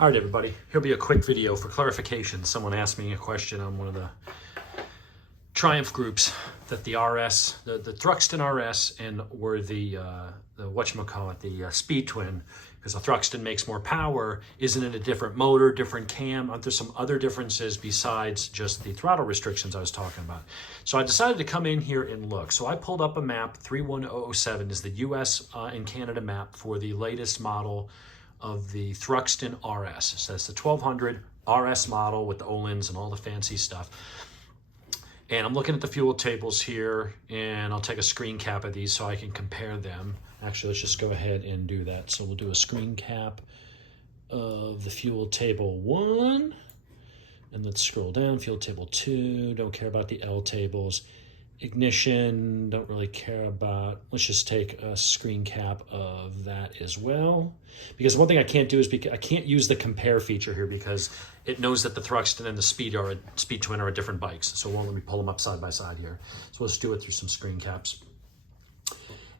All right, everybody, here'll be a quick video for clarification. Someone asked me a question on one of the Triumph groups that the RS, the Thruxton RS and were the whatchamacallit, the Speed Twin, because the Thruxton makes more power. Isn't it a different motor, different cam? Aren't there some other differences besides just the throttle restrictions I was talking about? So I decided to come in here and look. So I pulled up a map. 31007 is the US and Canada map for the latest model of the Thruxton RS. So that's the 1200 RS model with the Olins and all the fancy stuff. And I'm looking at the fuel tables here, and I'll take a screen cap of these so I can compare them. Actually, let's just go ahead and do that. So we'll do a screen cap of the fuel table 1, and let's scroll down. Fuel table 2, don't care about the L tables. Ignition, don't really care about. Let's just take a screen cap of that as well. Because one thing I can't do is I can't use the compare feature here because it knows that the Thruxton and the Speed Twin are different bikes. So it won't let me pull them up side by side here. So let's do it through some screen caps.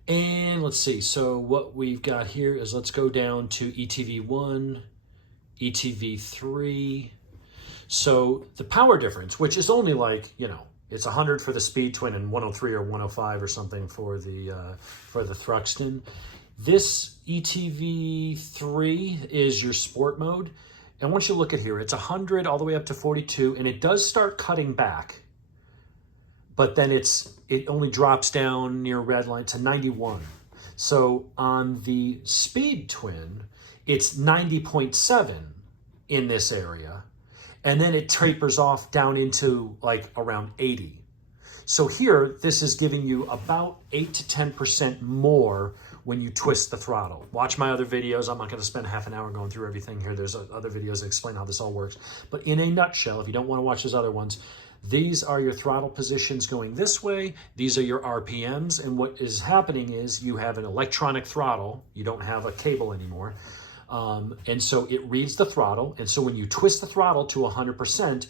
And let's see, so what we've got here is let's go down to ETV1, ETV3. So the power difference, which is only like, it's 100 for the Speed Twin and 103 or 105 or something for the Thruxton. This ETV3 is your sport mode. And once you look at here, it's 100 all the way up to 42, and it does start cutting back. But then it only drops down near red line to 91. So on the Speed Twin, it's 90.7 in this area. And then it tapers off down into like around 80. So here, this is giving you about 8 to 10% more when you twist the throttle. Watch my other videos. I'm not going to spend half an hour going through everything here. There's other videos that explain how this all works. But in a nutshell, if you don't want to watch those other ones, these are your throttle positions going this way. These are your RPMs. And what is happening is you have an electronic throttle. You don't have a cable anymore. And so it reads the throttle. And so when you twist the throttle to 100%,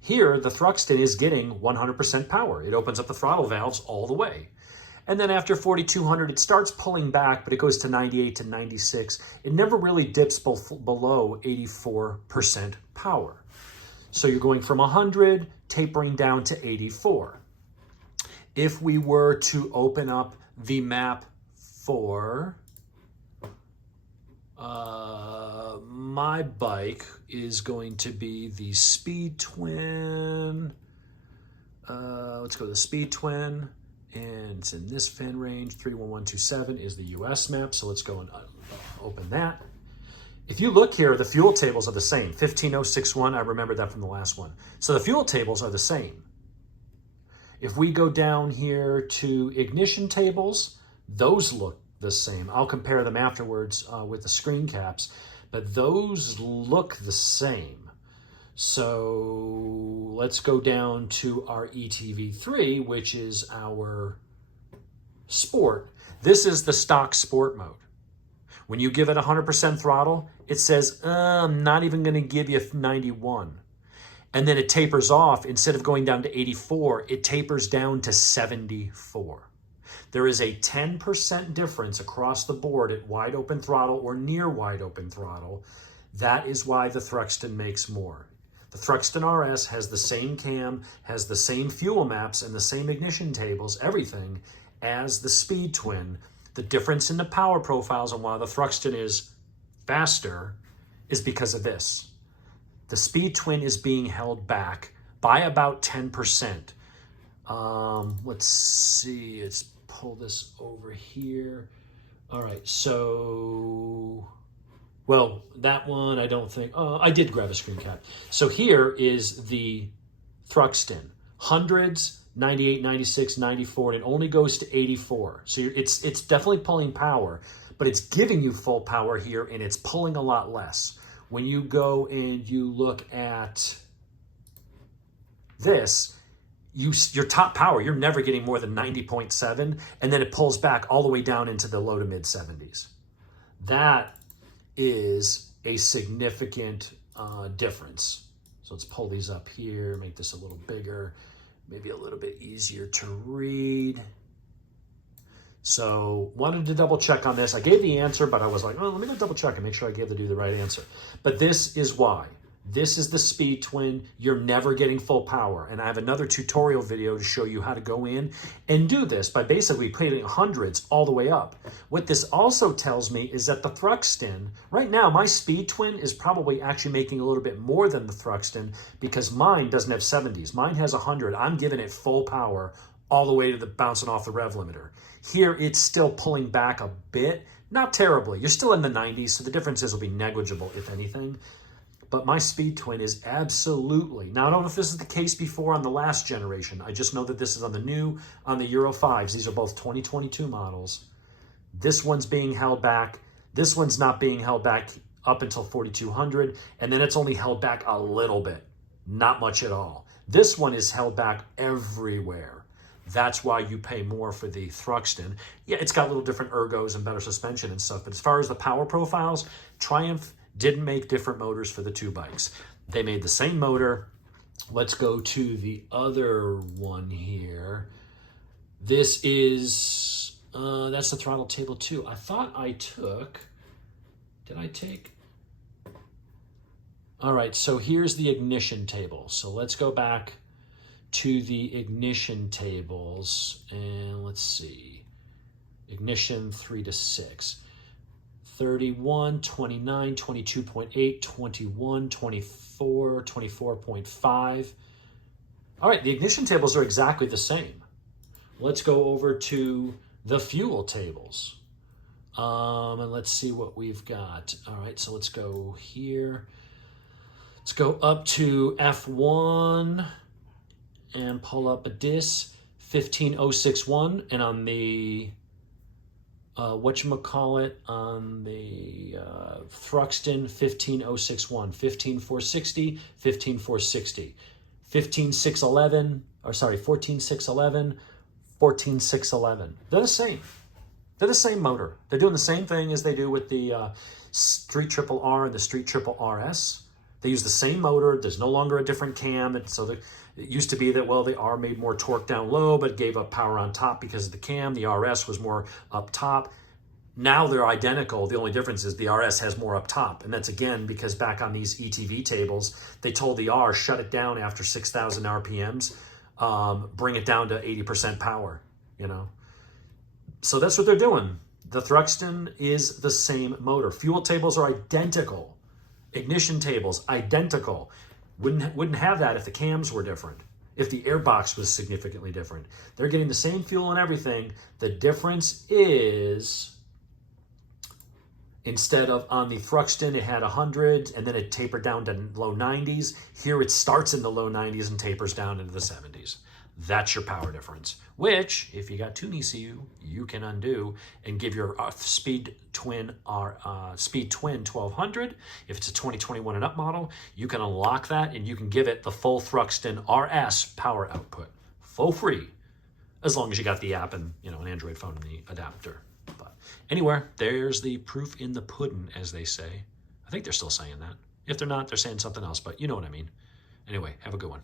here the Thruxton is getting 100% power. It opens up the throttle valves all the way. And then after 4,200, it starts pulling back, but it goes to 98 to 96. It never really dips below 84% power. So you're going from 100, tapering down to 84. If we were to open up the map for my bike is going to be the Speed Twin. Let's go to the Speed Twin, and it's in this fin range. 31127 is the US map, so let's go and open that. If you look here, the fuel tables are the same. 15061, I remember that from the last one. So the fuel tables are the same. If we go down here to ignition tables, those look the same. I'll compare them afterwards with the screen caps, but those look the same. So let's go down to our ETV3, which is our sport. This is the stock sport mode. When you give it 100% throttle, it says, I'm not even going to give you 91. And then it tapers off. Instead of going down to 84, it tapers down to 74. There is a 10% difference across the board at wide open throttle or near wide open throttle. That is why the Thruxton makes more. The Thruxton RS has the same cam, has the same fuel maps and the same ignition tables, everything, as the Speed Twin. The difference in the power profiles and why the Thruxton is faster is because of this. The Speed Twin is being held back by about 10%. Let's see, let's pull this over here. All right, so, well, that one, I don't think, I did grab a screen cap. So here is the Thruxton, hundreds, 98, 96, 94, and it only goes to 84. So it's definitely pulling power, but it's giving you full power here, and it's pulling a lot less. When you go and you look at this, your top power, you're never getting more than 90.7, and then it pulls back all the way down into the low to mid 70s. That is a significant difference. So let's pull these up here, make this a little bigger, maybe a little bit easier to read. So wanted to double check on this. I gave the answer, but I was like, oh, let me go double check and make sure I gave the right answer. But this is why. This is the Speed Twin. You're never getting full power. And I have another tutorial video to show you how to go in and do this by basically putting hundreds all the way up. What this also tells me is that the Thruxton, right now my Speed Twin is probably actually making a little bit more than the Thruxton because mine doesn't have 70s. Mine has 100. I'm giving it full power all the way to the bouncing off the rev limiter. Here it's still pulling back a bit, not terribly. You're still in the 90s, so the differences will be negligible, if anything. But my Speed Twin is absolutely, now I don't know if this is the case before on the last generation. I just know that this is on the Euro 5s. These are both 2022 models. This one's being held back. This one's not being held back up until 4200. And then it's only held back a little bit, not much at all. This one is held back everywhere. That's why you pay more for the Thruxton. Yeah, it's got little different ergos and better suspension and stuff. But as far as the power profiles, Triumph didn't make different motors for the two bikes. They made the same motor. Let's go to the other one here. This is, that's the throttle table 2. I thought I took, did I take? All right, so here's the ignition table. So let's go back to the ignition tables and let's see. Ignition 3 to 6. 31, 29, 22.8, 21, 24, 24.5. All right, the ignition tables are exactly the same. Let's go over to the fuel tables. And let's see what we've got. All right, so let's go here. Let's go up to F1 and pull up a DIS 15061. And on the whatchamacallit, on the Thruxton 15061, 15460, 15460, 15611, or sorry, 14611, 14611. They're the same. They're the same motor. They're doing the same thing as they do with the Street Triple R and the Street Triple RS. They use the same motor. There's no longer a different cam. And so it used to be that, well, the R made more torque down low, but gave up power on top because of the cam. The RS was more up top. Now they're identical. The only difference is the RS has more up top. And that's, again, because back on these ETV tables, they told the R, shut it down after 6,000 RPMs, bring it down to 80% power, you know. So that's what they're doing. The Thruxton is the same motor. Fuel tables are identical. Ignition tables, identical. Wouldn't have that if the cams were different, if the airbox was significantly different. They're getting the same fuel and everything. The difference is, instead of on the Thruxton, it had 100 and then it tapered down to low 90s. Here it starts in the low 90s and tapers down into the 70s. That's your power difference, which, if you got Tune ECU, you can undo and give your Speed Twin 1200. If it's a 2021 and up model, you can unlock that and you can give it the full Thruxton RS power output, for free, as long as you got the app and, you know, an Android phone and the adapter. But anywhere, there's the proof in the pudding, as they say. I think they're still saying that. If they're not, they're saying something else, but you know what I mean. Anyway, have a good one.